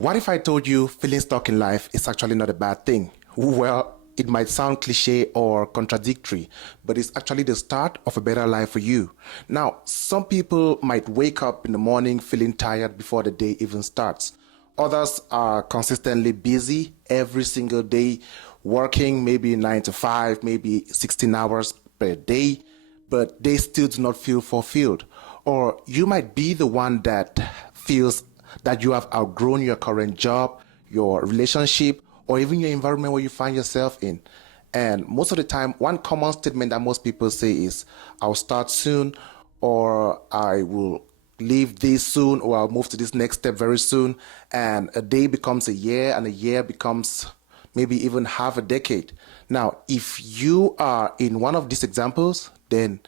What if I told you feeling stuck in life is actually not a bad thing? Well, it might sound cliche or contradictory, but it's actually the start of a better life for you. Now, some people might wake up in the morning feeling tired before the day even starts. Others are consistently busy every single day, working maybe 9 to 5, maybe 16 hours per day, but they still do not feel fulfilled. Or you might be the one that feels that you have outgrown your current job, your relationship, or even your environment where you find yourself in. And most of the time, one common statement that most people say is, I'll start soon, or I will leave this soon, or I'll move to this next step very soon. And a day becomes a year, and a year becomes maybe even half a decade. Now, if you are in one of these examples, then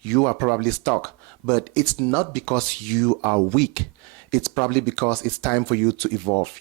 you are probably stuck. But it's not because you are weak. It's probably because it's time for you to evolve.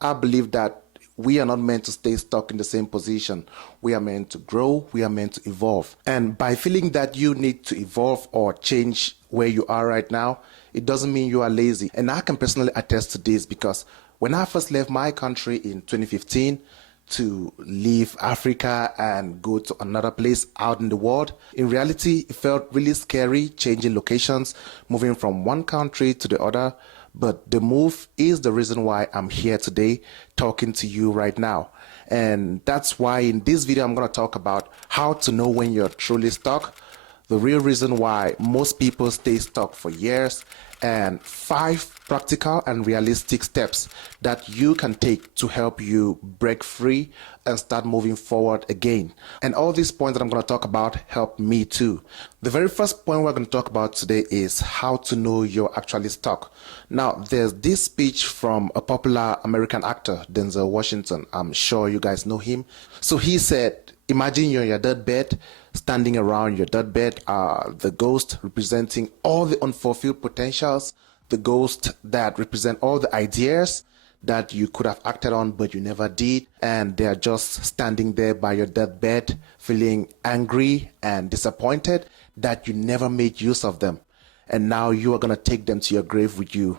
I believe that we are not meant to stay stuck in the same position. We are meant to grow. We are meant to evolve. And by feeling that you need to evolve or change where you are right now, it doesn't mean you are lazy. And I can personally attest to this because when I first left my country in 2015, to leave Africa and go to another place out in the world. In reality, it felt really scary changing locations, moving from one country to the other. But the move is the reason why I'm here today talking to you right now. And that's why in this video, I'm going to talk about how to know when you're truly stuck, the real reason why most people stay stuck for years, and 5 practical and realistic steps that you can take to help you break free and start moving forward again. And all these points that I'm going to talk about help me too. The very first point we're going to talk about today is how to know you're actually stuck. Now, there's this speech from a popular American actor, Denzel Washington. I'm sure you guys know him. So he said, imagine you're in your deathbed. Standing around your deathbed are the ghosts representing all the unfulfilled potentials, the ghosts that represent all the ideas that you could have acted on but you never did, and they're just standing there by your deathbed feeling angry and disappointed that you never made use of them, and now you are going to take them to your grave with you.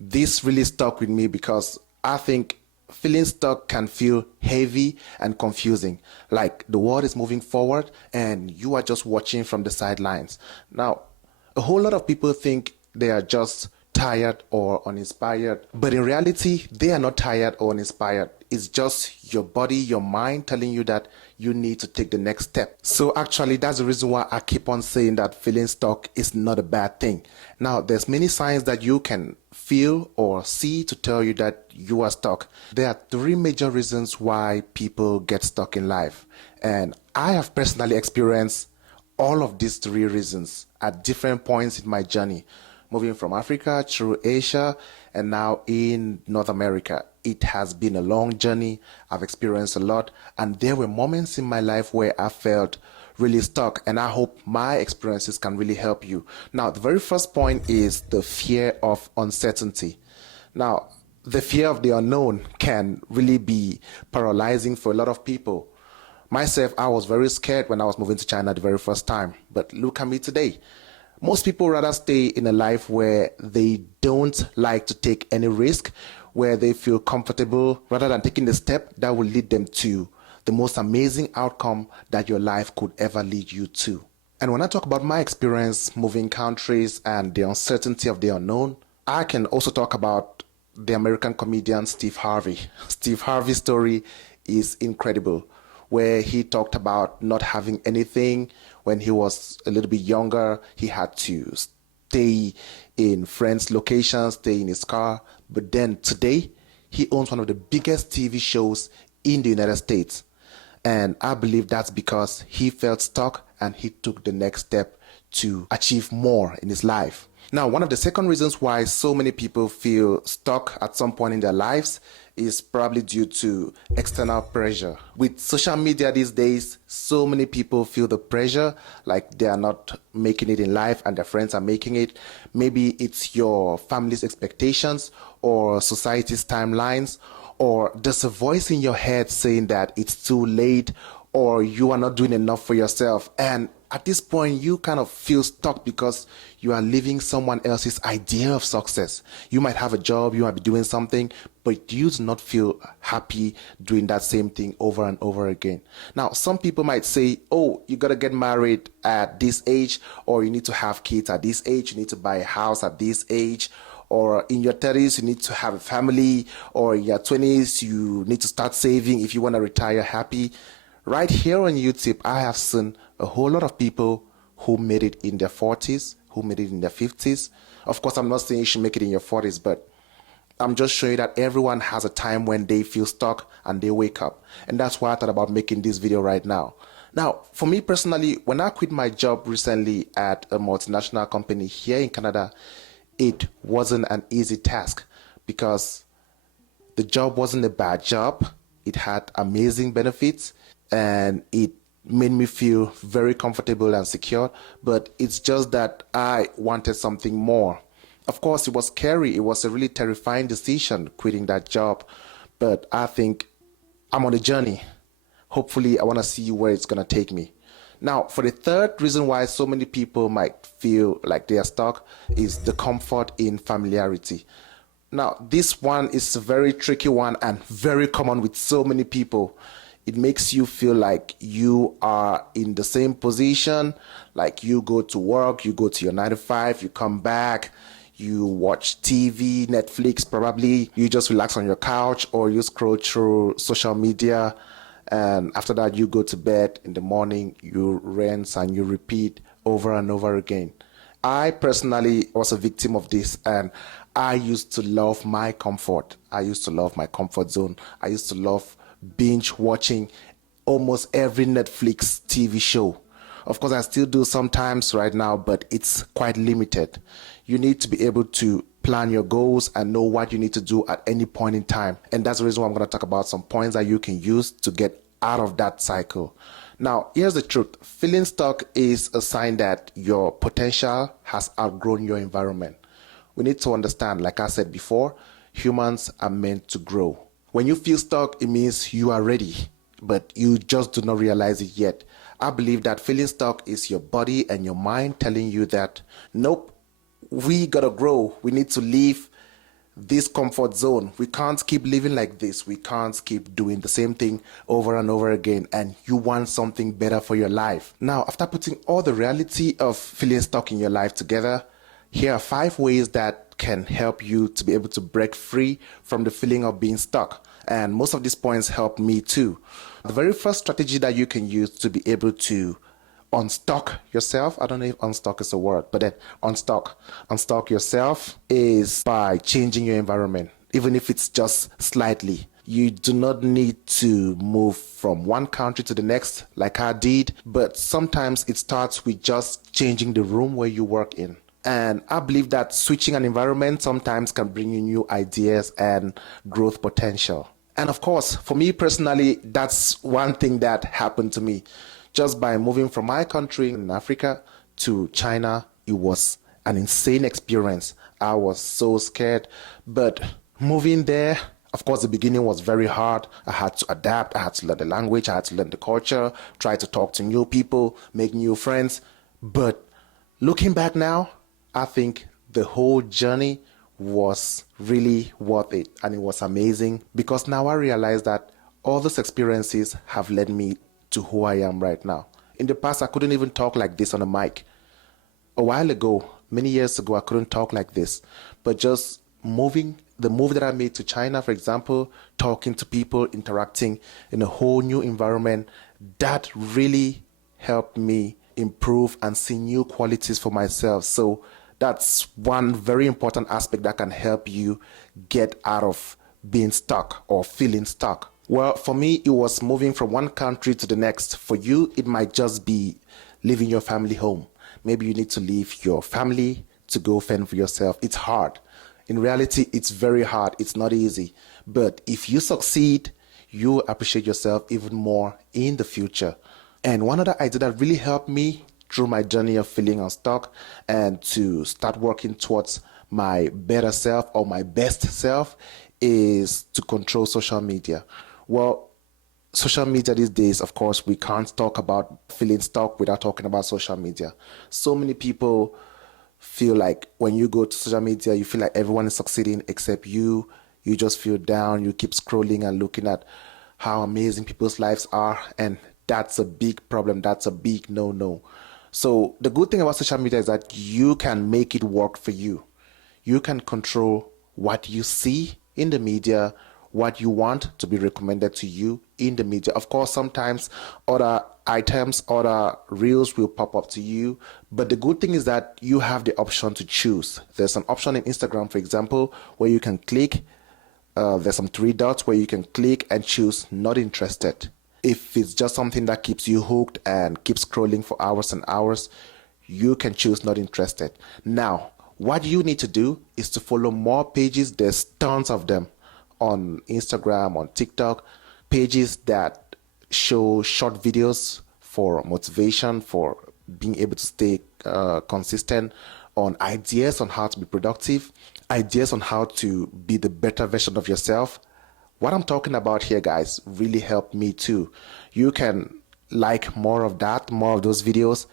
This really stuck with me because I think feeling stuck can feel heavy and confusing, like the world is moving forward and you are just watching from the sidelines. Now, a whole lot of people think they are just tired or uninspired, but in reality, they are not tired or uninspired. It's just your body, your mind telling you that you need to take the next step. So actually, that's the reason why I keep on saying that feeling stuck is not a bad thing. Now, there's many signs that you can feel or see to tell you that you are stuck. There are 3 major reasons why people get stuck in life. And I have personally experienced all of these 3 reasons at different points in my journey, moving from Africa through Asia and now in North America. It has been a long journey. I've experienced a lot, and there were moments in my life where I felt really stuck, and I hope my experiences can really help you. Now, the very first point is the fear of uncertainty. Now, the fear of the unknown can really be paralyzing for a lot of people. Myself, I was very scared when I was moving to China the very first time, but look at me today. Most people rather stay in a life where they don't like to take any risk, where they feel comfortable, rather than taking the step that will lead them to the most amazing outcome that your life could ever lead you to. And when I talk about my experience moving countries and the uncertainty of the unknown, I can also talk about the American comedian Steve Harvey. Steve Harvey's story is incredible, where he talked about not having anything. When he was a little bit younger, he had to stay in friends' locations, stay in his car. But then today, he owns one of the biggest TV shows in the United States. And I believe that's because he felt stuck and he took the next step to achieve more in his life. Now, one of the second reasons why so many people feel stuck at some point in their lives is probably due to external pressure. With social media these days, so many people feel the pressure, like they are not making it in life and their friends are making it. Maybe it's your family's expectations or society's timelines, or there's a voice in your head saying that it's too late, or you are not doing enough for yourself. And at this point, you kind of feel stuck because you are living someone else's idea of success. You might have a job, you might be doing something, but you do not feel happy doing that same thing over and over again. Now, some people might say, oh, you got to get married at this age, or you need to have kids at this age, you need to buy a house at this age, or in your 30s, you need to have a family, or in your 20s, you need to start saving if you want to retire happy. Right here on YouTube, I have seen a whole lot of people who made it in their 40s, who made it in their 50s. Of course, I'm not saying you should make it in your 40s, but I'm just showing you that everyone has a time when they feel stuck and they wake up. And that's why I thought about making this video right now. Now, for me personally, when I quit my job recently at a multinational company here in Canada, it wasn't an easy task because the job wasn't a bad job. It had amazing benefits and it made me feel very comfortable and secure, but it's just that I wanted something more. Of course, it was scary. It was a really terrifying decision quitting that job, but I think I'm on a journey. Hopefully, I want to see where it's going to take me. Now, for the third reason why so many people might feel like they are stuck is the comfort in familiarity. Now, this one is a very tricky one and very common with so many people. It makes you feel like you are in the same position, like you go to work, you go to your 9 to 5, you come back, you watch TV, Netflix probably, you just relax on your couch or you scroll through social media, and after that you go to bed. In the morning you rinse and you repeat over and over again. I personally was a victim of this, and I used to love my comfort. I used to love my comfort zone. I used to love binge watching almost every Netflix TV show. Of course, I still do sometimes right now, but it's quite limited. You need to be able to plan your goals and know what you need to do at any point in time. And that's the reason why I'm going to talk about some points that you can use to get out of that cycle. Now, here's the truth. Feeling stuck is a sign that your potential has outgrown your environment. We need to understand, like I said before, humans are meant to grow. When you feel stuck, it means you are ready, but you just do not realize it yet. I believe that feeling stuck is your body and your mind telling you that, nope, we gotta grow. We need to leave this comfort zone. We can't keep living like this. We can't keep doing the same thing over and over again, and you want something better for your life. Now, after putting all the reality of feeling stuck in your life together, here are 5 ways that can help you to be able to break free from the feeling of being stuck. And most of these points help me too. The very first strategy that you can use to be able to unstuck yourself, I don't know if unstuck is a word, but then unstuck yourself is by changing your environment, even if it's just slightly. You do not need to move from one country to the next like I did, but sometimes it starts with just changing the room where you work in. And I believe that switching an environment sometimes can bring you new ideas and growth potential. And of course, for me personally, that's one thing that happened to me. Just by moving from my country in Africa to China, it was an insane experience. I was so scared, but moving there, of course, the beginning was very hard. I had to adapt. I had to learn the language. I had to learn the culture, try to talk to new people, make new friends. But looking back now, I think the whole journey was really worth it, and it was amazing because now I realize that all those experiences have led me to who I am right now. In the past, I couldn't even talk like this on a mic. A while ago, many years ago, I couldn't talk like this, but just the move that I made to China, for example, talking to people, interacting in a whole new environment, that really helped me improve and see new qualities for myself. So that's one very important aspect that can help you get out of being stuck or feeling stuck. Well, for me, it was moving from one country to the next. For you, it might just be leaving your family home. Maybe you need to leave your family to go fend for yourself. It's hard. In reality, it's very hard. It's not easy. But if you succeed, you appreciate yourself even more in the future. And one other idea that really helped me through my journey of feeling unstuck and to start working towards my better self or my best self is to control social media. Well, social media these days, of course, we can't talk about feeling stuck without talking about social media. So many people feel like when you go to social media, you feel like everyone is succeeding except you. You just feel down. You keep scrolling and looking at how amazing people's lives are. And that's a big problem. That's a big no-no. So the good thing about social media is that you can make it work for you. You can control what you see in the media, what you want to be recommended to you in the media. Of course, sometimes other items, other reels will pop up to you. But the good thing is that you have the option to choose. There's an option in Instagram, for example, where you can click. There's some three dots where you can click and choose not interested. If it's just something that keeps you hooked and keeps scrolling for hours and hours, you can choose not interested. Now, what you need to do is to follow more pages. There's tons of them on Instagram, on TikTok, pages that show short videos for motivation, for being able to stay consistent, on ideas on how to be productive, ideas on how to be the better version of yourself. What I'm talking about here, guys, really helped me too. You can like more of that, more of those videos,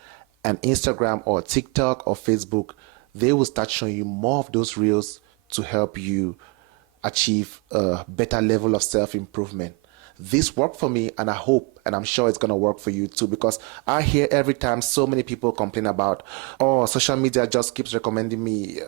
and Instagram or TikTok or Facebook, they will start showing you more of those reels to help you achieve a better level of self-improvement. This worked for me, and I hope and I'm sure it's going to work for you too, because I hear every time so many people complain about, oh, social media just keeps recommending me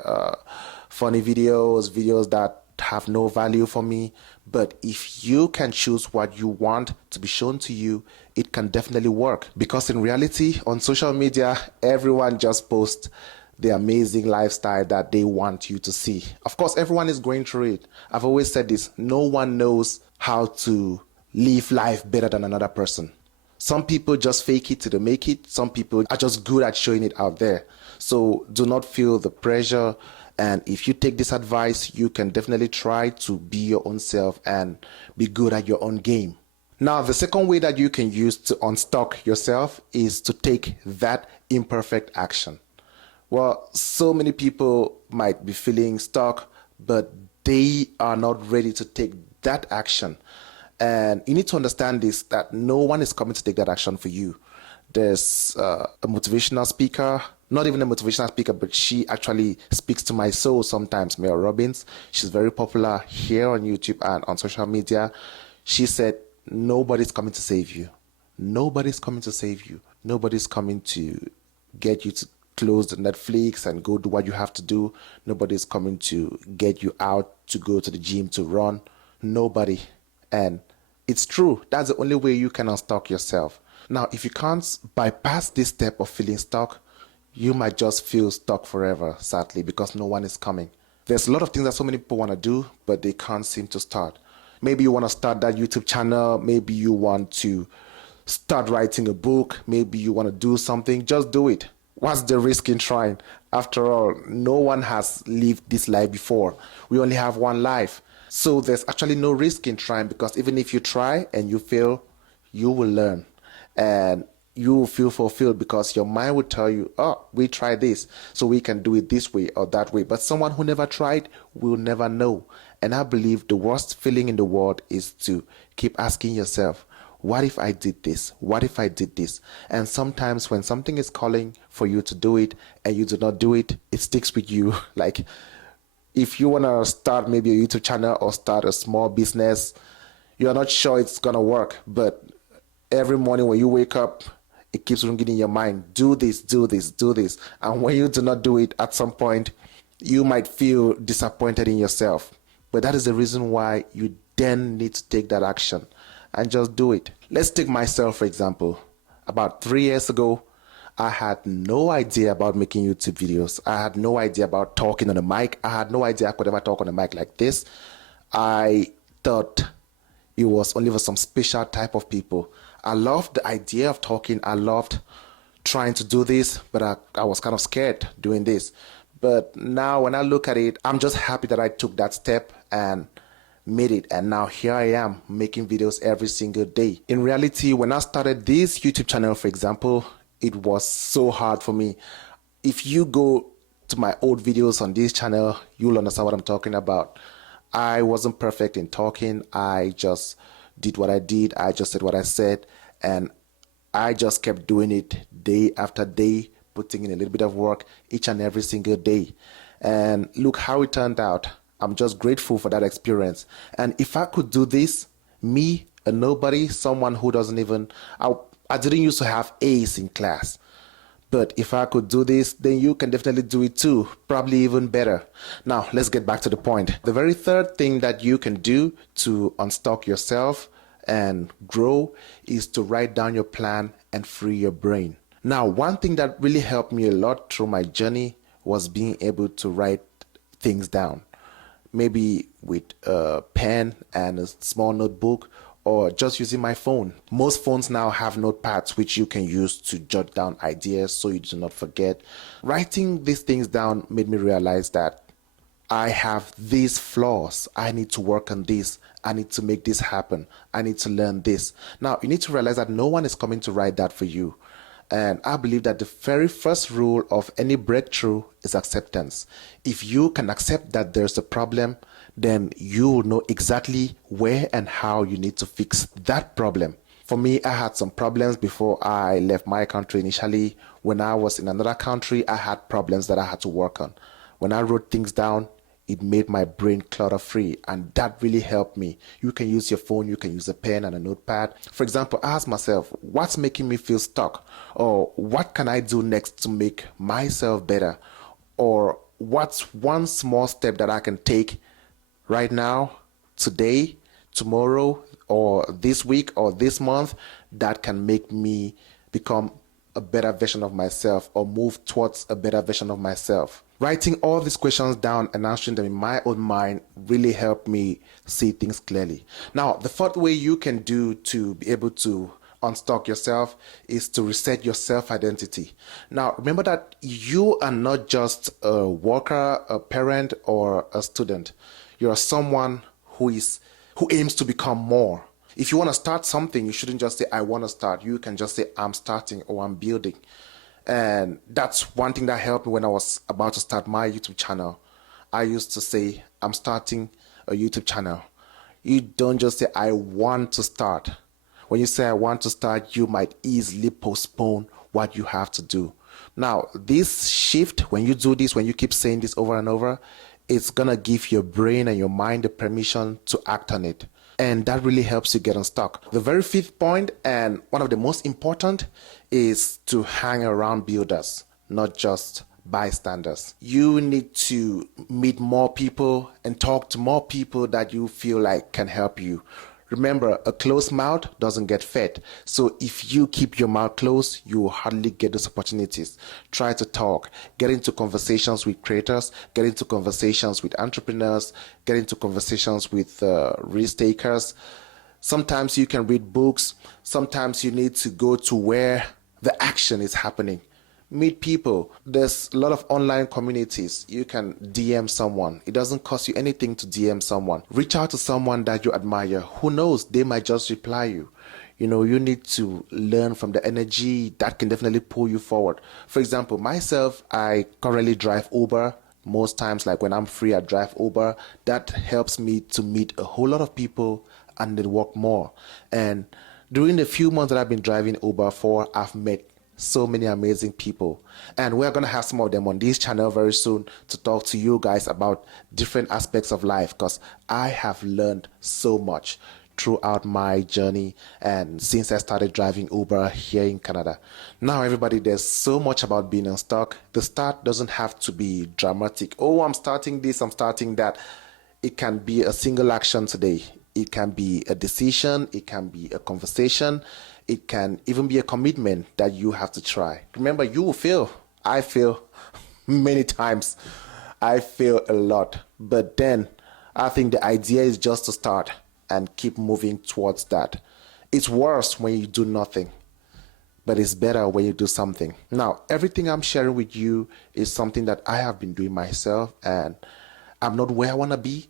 funny videos, videos that have no value for me. But if you can choose what you want to be shown to you, it can definitely work. Because in reality, on social media, everyone just posts the amazing lifestyle that they want you to see. Of course, everyone is going through it. I've always said this, no one knows how to live life better than another person. Some people just fake it till they make it. Some people are just good at showing it out there. So do not feel the pressure. And if you take this advice, you can definitely try to be your own self and be good at your own game. Now, the second way that you can use to unstuck yourself is to take that imperfect action. Well, so many people might be feeling stuck, but they are not ready to take that action. And you need to understand this, that no one is coming to take that action for you. There's a motivational speaker, not even a motivational speaker, but she actually speaks to my soul sometimes, Mel Robbins. She's very popular here on YouTube and on social media. She said, nobody's coming to save you. Nobody's coming to save you. Nobody's coming to get you to close the Netflix and go do what you have to do. Nobody's coming to get you out to go to the gym to run. Nobody. And it's true. That's the only way you can unstuck yourself. Now, if you can't bypass this step of feeling stuck, you might just feel stuck forever, sadly, because no one is coming. There's a lot of things that so many people want to do, but they can't seem to start. Maybe you want to start that YouTube channel. Maybe you want to start writing a book. Maybe you want to do something. Just do it. What's the risk in trying? After all, no one has lived this life before. We only have one life. So there's actually no risk in trying, because even if you try and you fail, you will learn. And you will feel fulfilled because your mind will tell you, oh, we tried this, so we can do it this way or that way. But someone who never tried will never know. And I believe the worst feeling in the world is to keep asking yourself, what if I did this? What if I did this? And sometimes when something is calling for you to do it and you do not do it, it sticks with you. Like if you want to start maybe a YouTube channel or start a small business, you're not sure it's going to work, but every morning when you wake up, it keeps ringing in your mind, do this, do this, do this. And when you do not do it, at some point, you might feel disappointed in yourself. But that is the reason why you then need to take that action and just do it. Let's take myself, for example. About 3 years ago, I had no idea about making YouTube videos. I had no idea about talking on a mic. I had no idea I could ever talk on a mic like this. I thought it was only for some special type of people. I loved the idea of talking. I loved trying to do this, but I was kind of scared doing this. But now when I look at it, I'm just happy that I took that step and made it. And now here I am making videos every single day. In reality, when I started this YouTube channel, for example, it was so hard for me. If you go to my old videos on this channel, you'll understand what I'm talking about. I wasn't perfect in talking. I just did what I did. I just said what I said. And I just kept doing it day after day, putting in a little bit of work each and every single day. And look how it turned out. I'm just grateful for that experience. And if I could do this, me, a nobody, someone who doesn't even, I didn't used to have A's in class. But if I could do this, then you can definitely do it too, probably even better. Now, let's get back to the point. The very third thing that you can do to unstuck yourself and grow is to write down your plan and free your brain. Now, one thing that really helped me a lot through my journey was being able to write things down, maybe with a pen and a small notebook, or just using my phone. Most phones now have notepads which you can use to jot down ideas so you do not forget. Writing these things down made me realize that I have these flaws. I need to work on this. I need to make this happen. I need to learn this. Now, you need to realize that no one is coming to write that for you. And I believe that the very first rule of any breakthrough is acceptance. If you can accept that there's a problem, then you will know exactly where and how you need to fix that problem. For me, I had some problems before I left my country initially. When I was in another country, I had problems that I had to work on. When I wrote things down, it made my brain clutter free, and that really helped me. You can use your phone, you can use a pen and a notepad. For example, I ask myself, what's making me feel stuck? Or what can I do next to make myself better? Or what's one small step that I can take right now, today, tomorrow, or this week, or this month that can make me become a better version of myself or move towards a better version of myself? Writing all these questions down and answering them in my own mind really helped me see things clearly. Now, the fourth way you can do to be able to unstuck yourself is to reset your self-identity. Now, remember that you are not just a worker, a parent, or a student. You're someone who aims to become more. If you want to start something, you shouldn't just say, I want to start. You can just say, I'm starting or I'm building. And that's one thing that helped me when I was about to start my YouTube channel. I used to say, I'm starting a YouTube channel. You don't just say, I want to start. When you say, I want to start, you might easily postpone what you have to do. Now, this shift, when you do this, when you keep saying this over and over, it's going to give your brain and your mind the permission to act on it. And that really helps you get unstuck. The very fifth point, and one of the most important, is to hang around builders, not just bystanders. You need to meet more people and talk to more people that you feel like can help you. Remember, a closed mouth doesn't get fed. So if you keep your mouth closed, you will hardly get those opportunities. Try to talk, get into conversations with creators, get into conversations with entrepreneurs, get into conversations with risk takers. Sometimes you can read books. Sometimes you need to go to where the action is happening. Meet people. There's a lot of online communities. You can DM someone. It doesn't cost you anything to DM someone. Reach out to someone that you admire. Who knows? They might just reply you. You know, you need to learn from the energy that can definitely pull you forward. For example, myself, I currently drive Uber. Most times, like when I'm free, I drive Uber. That helps me to meet a whole lot of people and then work more. And during the few months that I've been driving Uber for, I've met so many amazing people, and we're going to have some of them on this channel very soon to talk to you guys about different aspects of life, because I have learned so much throughout my journey and since I started driving Uber here in Canada. Now, everybody, there's so much about being unstuck. The start doesn't have to be dramatic. Oh, I'm starting this, I'm starting that. It can be a single action today. It can be a decision, it can be a conversation, it can even be a commitment that you have to try. Remember, you will fail. I fail many times. I fail a lot. But then I think the idea is just to start and keep moving towards that. It's worse when you do nothing, but it's better when you do something. Now, everything I'm sharing with you is something that I have been doing myself, and I'm not where I want to be,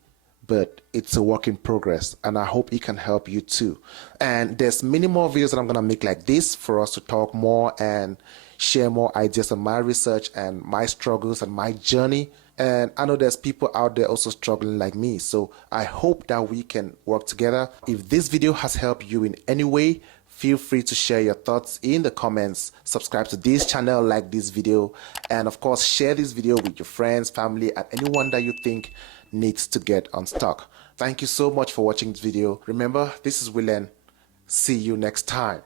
but it's a work in progress, and I hope it can help you too. And there's many more videos that I'm going to make like this for us to talk more and share more ideas on my research and my struggles and my journey And I know there's people out there also struggling like me. So I hope that we can work together. If this video has helped you in any way, feel free to share your thoughts in the comments. Subscribe to this channel, like this video, and of course share this video with your friends, family, and anyone that you think needs to get unstuck. Thank you so much for watching this video. Remember, this is Willen. See you next time.